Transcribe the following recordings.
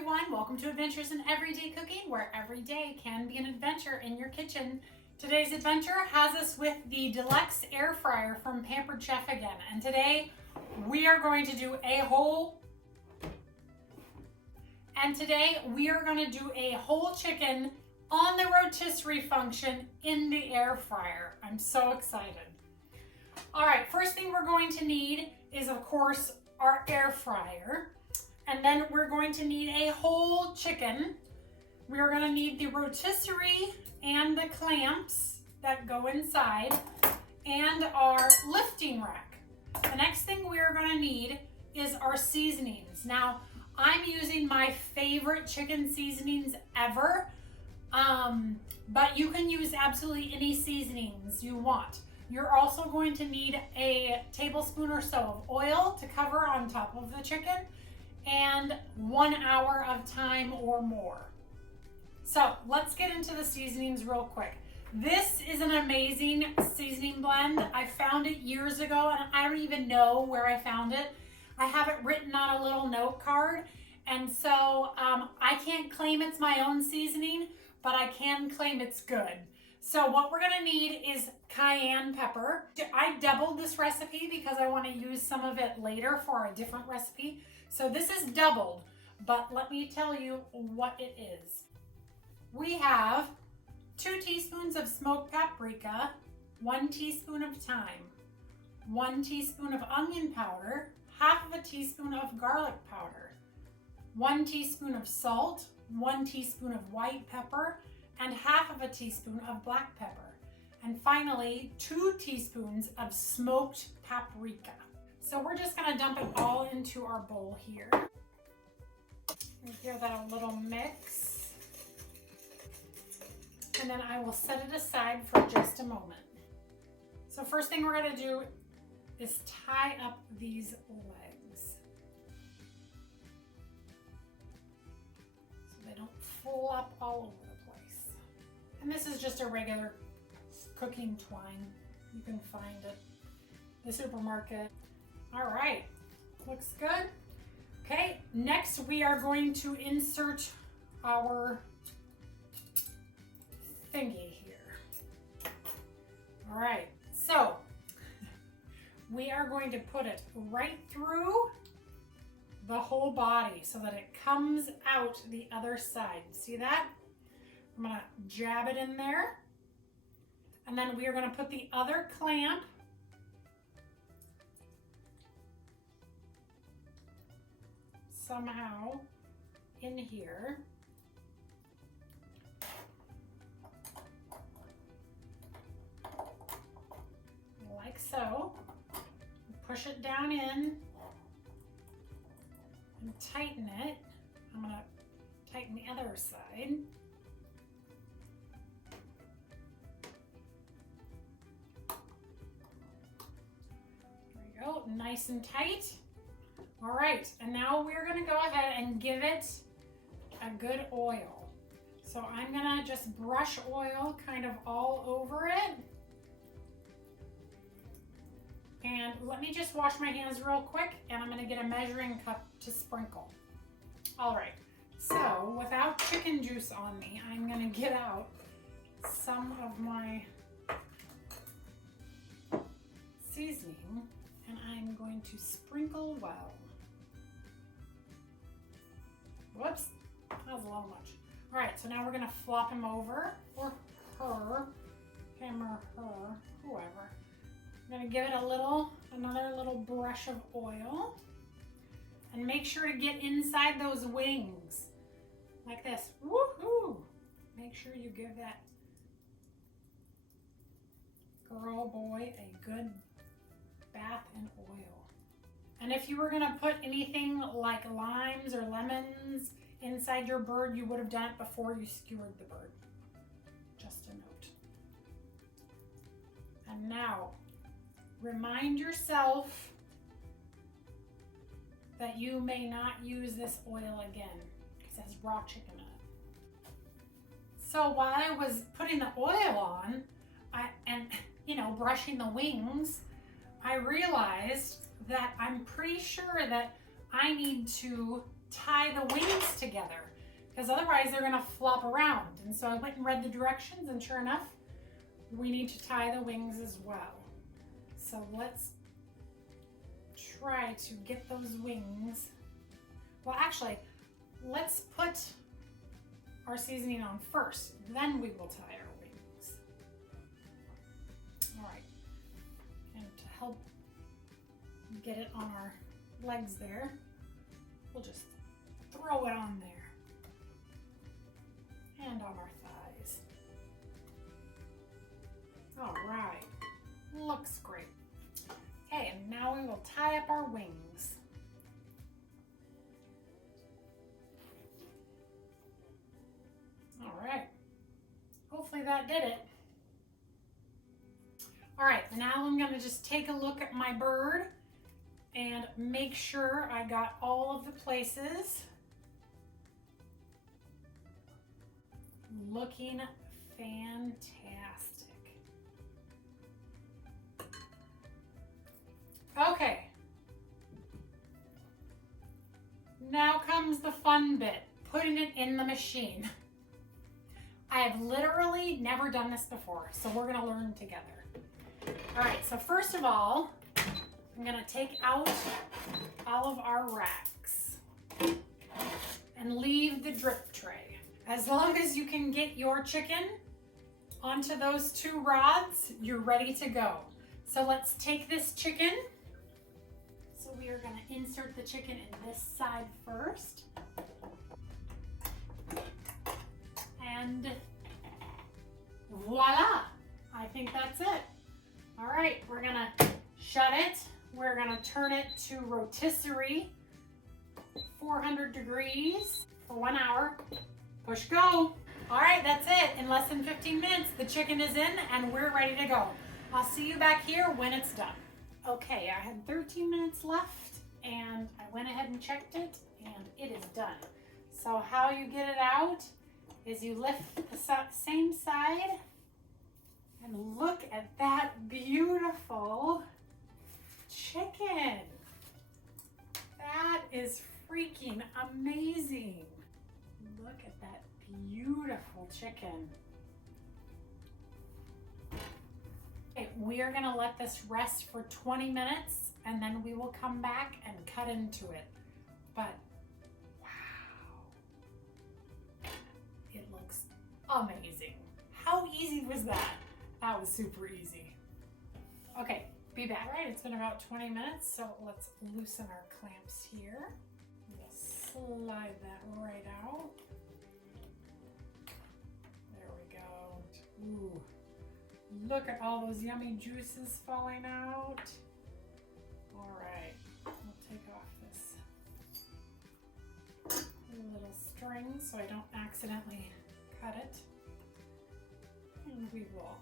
everyone, welcome to Adventures in Everyday Cooking, where every day can be an adventure in your kitchen. Today's adventure has us with the Deluxe air fryer from Pampered Chef again, and today we are going to do a whole chicken on the rotisserie function in the air fryer. I'm so excited. All right, first thing we're going to need is, of course, our air fryer. And then we're going to need a whole chicken. We are going to need the rotisserie and the clamps that go inside and our lifting rack. The next thing we are going to need is our seasonings. Now, I'm using my favorite chicken seasonings ever, but you can use absolutely any seasonings you want. You're also going to need a tablespoon or so of oil to cover on top of the chicken, and 1 hour of thyme or more. So let's get into the seasonings real quick. This is an amazing seasoning blend. I found it years ago and I don't even know where I found it. I have it written on a little note card, and so I can't claim it's my own seasoning, but I can claim it's good. So what we're gonna need is cayenne pepper. I doubled this recipe because I want to use some of it later for a different recipe. So this is doubled, but let me tell you what it is. We have 2 teaspoons of smoked paprika, 1 teaspoon of thyme, 1 teaspoon of onion powder, half of a teaspoon of garlic powder, 1 teaspoon of salt, 1 teaspoon of white pepper, and half of a teaspoon of black pepper. And finally, 2 teaspoons of smoked paprika. So we're just gonna dump it all into our bowl here. Give that a little mix. And then I will set it aside for just a moment. So first thing we're gonna do is tie up these legs so they don't flop all over the place. And this is just a regular cooking twine. You can find it in the supermarket. All right, looks good. Okay, next we are going to insert our thingy here. All right, so we are going to put it right through the whole body so that it comes out the other side. See that? I'm gonna jab it in there. And then we are gonna put the other clamp somehow in here. Like so. Push it down in and tighten it. I'm gonna tighten the other side. There we go, nice and tight. All right, and now we're gonna go ahead and give it a good oil. So I'm gonna just brush oil kind of all over it. And let me just wash my hands real quick, and I'm gonna get a measuring cup to sprinkle. All right, so without chicken juice on me, I'm gonna get out some of my seasoning, and I'm going to sprinkle well. Whoops, that was a little much. All right, so now we're gonna flop him over, or her, him or her, whoever. I'm gonna give it another little brush of oil, and make sure to get inside those wings, like this, woohoo! Make sure you give that girl, boy, a good bath in oil. And if you were gonna put anything like limes or lemons inside your bird, you would have done it before you skewered the bird. Just a note. And now, remind yourself that you may not use this oil again because it has raw chicken in it. So while I was putting the oil on and brushing the wings, I realized that I'm pretty sure that I need to tie the wings together, because otherwise they're gonna flop around. And so I went and read the directions, and sure enough, we need to tie the wings as well. So let's try to get those wings. Well, actually, let's put our seasoning on first, then we will tie our wings. All right, and to help get it on our legs there, we'll just throw it on there and on our thighs. All right, looks great. Okay, and now we will tie up our wings. All right, hopefully that did it. All right, now I'm gonna just take a look at my bird and make sure I got all of the places. Looking fantastic. Okay. Now comes the fun bit, putting it in the machine. I have literally never done this before, so we're gonna learn together. All right, so first of all, I'm gonna take out all of our racks and leave the drip tray. As long as you can get your chicken onto those two rods, you're ready to go. So let's take this chicken. So we are gonna insert the chicken in this side first. And voila, I think that's it. All right, we're gonna shut it. We're gonna turn it to rotisserie, 400 degrees for 1 hour. Push go. All right, that's it. In less than 15 minutes, the chicken is in and we're ready to go. I'll see you back here when it's done. Okay, I had 13 minutes left and I went ahead and checked it and it is done. So how you get it out is you lift the same side and look at that beautiful chicken. That is freaking amazing. Look at that beautiful chicken. Okay, we are gonna let this rest for 20 minutes and then we will come back and cut into it. But wow, it looks amazing. How easy was that? That was super easy. Okay, be back. All right, it's been about 20 minutes, so let's loosen our clamps here. We'll slide that right out. There we go. Ooh, look at all those yummy juices falling out. All right, we'll take off this little string so I don't accidentally cut it. And we will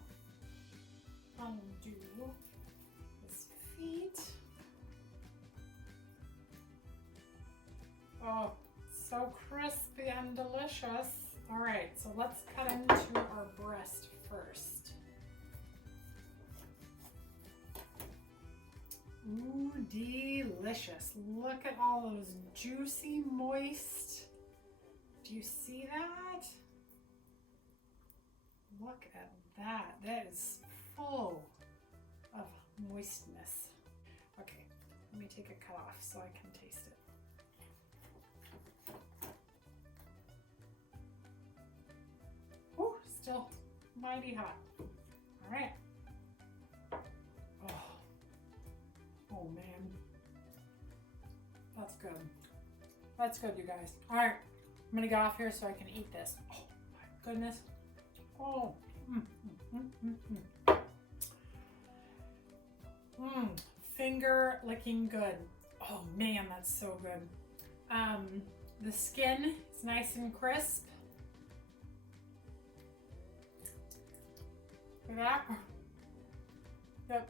undo his feet. Oh, so crispy and delicious. All right, so let's cut into our breast first. Ooh, delicious. Look at all those juicy, moist. Do you see that? Look at that. That is full of moistness. Okay, let me take a cut off so I can taste it. Ooh, still mighty hot. All right. Oh man, that's good. That's good, you guys. All right, I'm gonna get off here so I can eat this. Oh my goodness. Oh. Finger licking good. Oh man, that's so good. The skin is nice and crisp. Look at that. The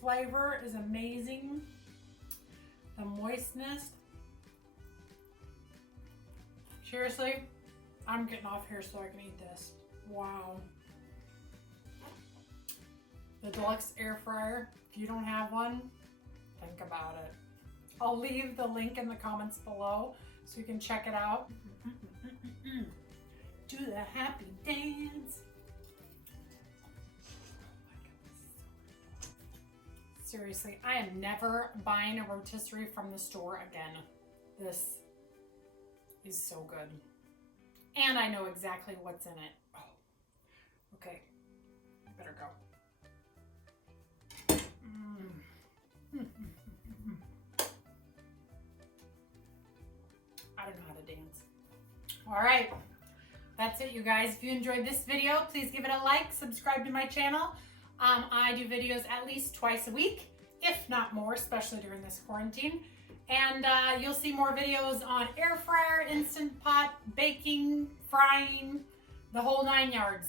flavor is amazing. The moistness. Seriously, I'm getting off here so I can eat this. Wow. The Deluxe air fryer, if you don't have one, think about it. I'll leave the link in the comments below so you can check it out. Do the happy dance. Seriously, I am never buying a rotisserie from the store again. This is so good. And I know exactly what's in it. Oh, okay. I better go. I don't know how to dance. All right. That's it, you guys. If you enjoyed this video, please give it a like, subscribe to my channel. I do videos at least twice a week, if not more, especially during this quarantine. And you'll see more videos on air fryer, Instant Pot, baking, frying, the whole 9 yards.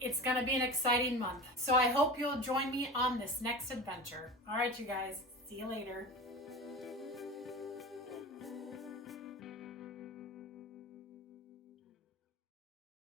It's gonna be an exciting month. So I hope you'll join me on this next adventure. All right, you guys, see you later.